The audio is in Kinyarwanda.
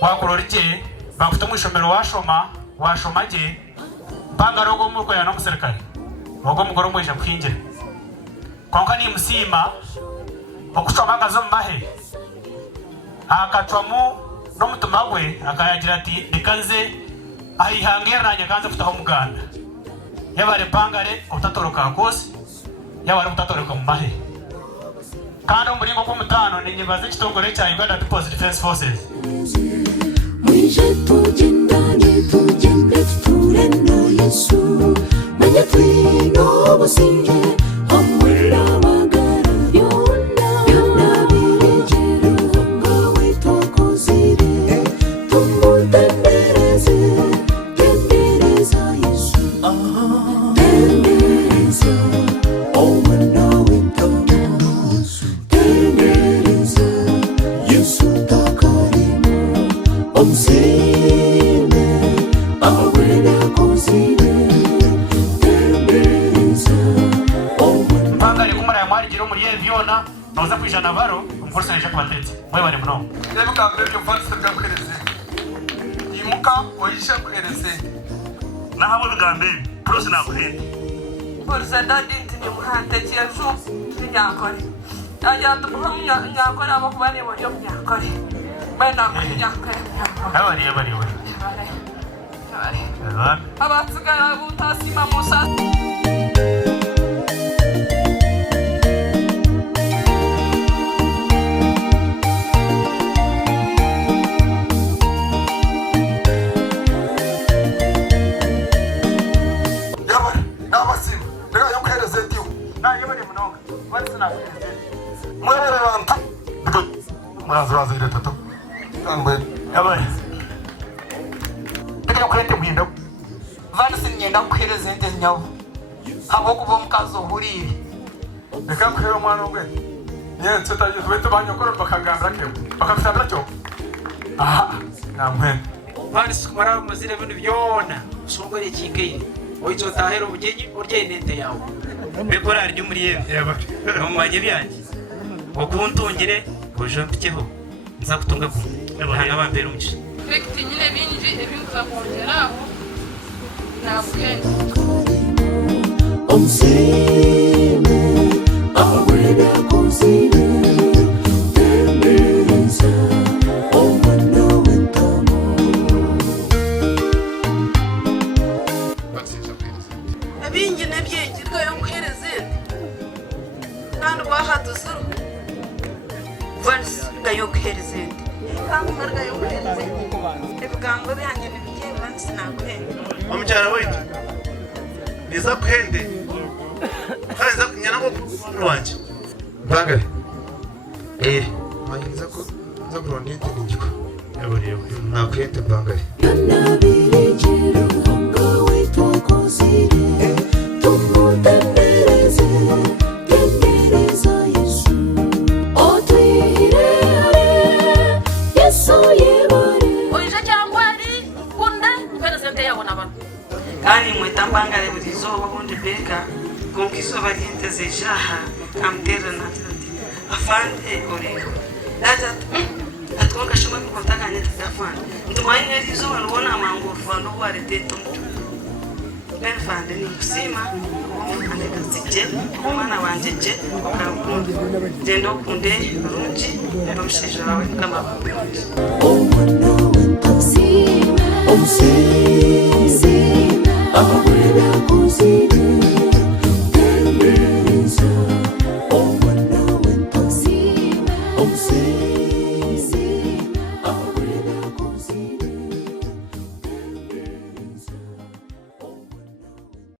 wakurorije bakuta mwishomero washoma je bangaro go muko ya no muserikali ogo mugoro mweje kwinjira konka ni musima okushoma ngazo mbahe akatwamu no mutumagwe akayagira ati bikanze ahihangera nanye kanze kutaho muganda yabare pangare utatoroka kose yabare utatoroka mbahe kandi umuringo ko mutano ni nyibaze kitongore cya Uganda People's Defense Forces Mwishe tujendane tujende turenda Yesu Mwenye twino businge Hamwela magara Yona birijere Hanga witoko zire Tumutendereze Tendereza Yesu Tendereza Omwana wintama Tendereza Yesu takarimo Omsime, awena kuzine, tembeza, omwana. Mpangare kumara ya mwari jiro muri Viona, noza kwijana baro, umfursa neje kubatete. Mwe bari muno. Ebuka mbere fansi byakuhereze. Imuka oyisha kuhereze. Nahabona gambe, prose na kuhende. Burza dadi ntini muhante cyejo nyakore. Ajya tumuhamya nyakore abakubane byo nyakore. Bana nyakore. Abari. Abatsigara butasima musa. Nabasimu, bega yo kuhereze tiyo. Na yabari muno. Bari sina kuhende. Mwebere banta. Mwazaza ile tato. Angwe. Abari. Bega yo kuhereze mwindo. Vansi nyenda kuhereze ente nyawo. Habo kubo mukazo hurire. Bega kuhereze mwana ngwe. Nye tseta yo tweto banyokoro bakagambra kewe. Bakafitambra cyo. Aha, namwe. Vansi kumara mazire bintu byona. Songore kikeire. Oizo tahero bugenyi urye nete yawo. Bekora ryo muri yabari. No mwanye byanje. Okuntungire bojo mpikeho. Nza kutunga ku. Abana bambere umugisha. Rekti nyine binji ebinza kongeraho. Nakwenda. Omsime, awena kuzine, tembeza, omwana wintama. Abingi nebyegirwa yo kuhereze. Kandi bahatuzuru. Vansi gayo kuhereze. Kandi marga yo kuhereze. Ebigambo byanjye nibigiye vansi nakwenda. Omukyala wetu niza kuhende kaza kunyana ngo lwanje Bangare. mayinza ko za kurondete n'igiko Abari. nakwete bangare Yona birijere Hanga witoko zire Tumutendereze Tendereza Yesu Otwihire Yesu yebare Oije cyangwa ari kunda kuhereze ente yabona abantu. Kandi mwetambangare burizo babundi beka konkiso baginteze jaha amtera natati afande orero daja atkonga shoma mikontaganya tafana ntumanye rizo walona mango fando wale teto ben fande ni kusima ande kasije kumana wanjeje kakunde dendo kunde runji bamsheja wawe kama Omwana wintama. Omsime, awena kuzine, tembeza, omwana wintama. Omsime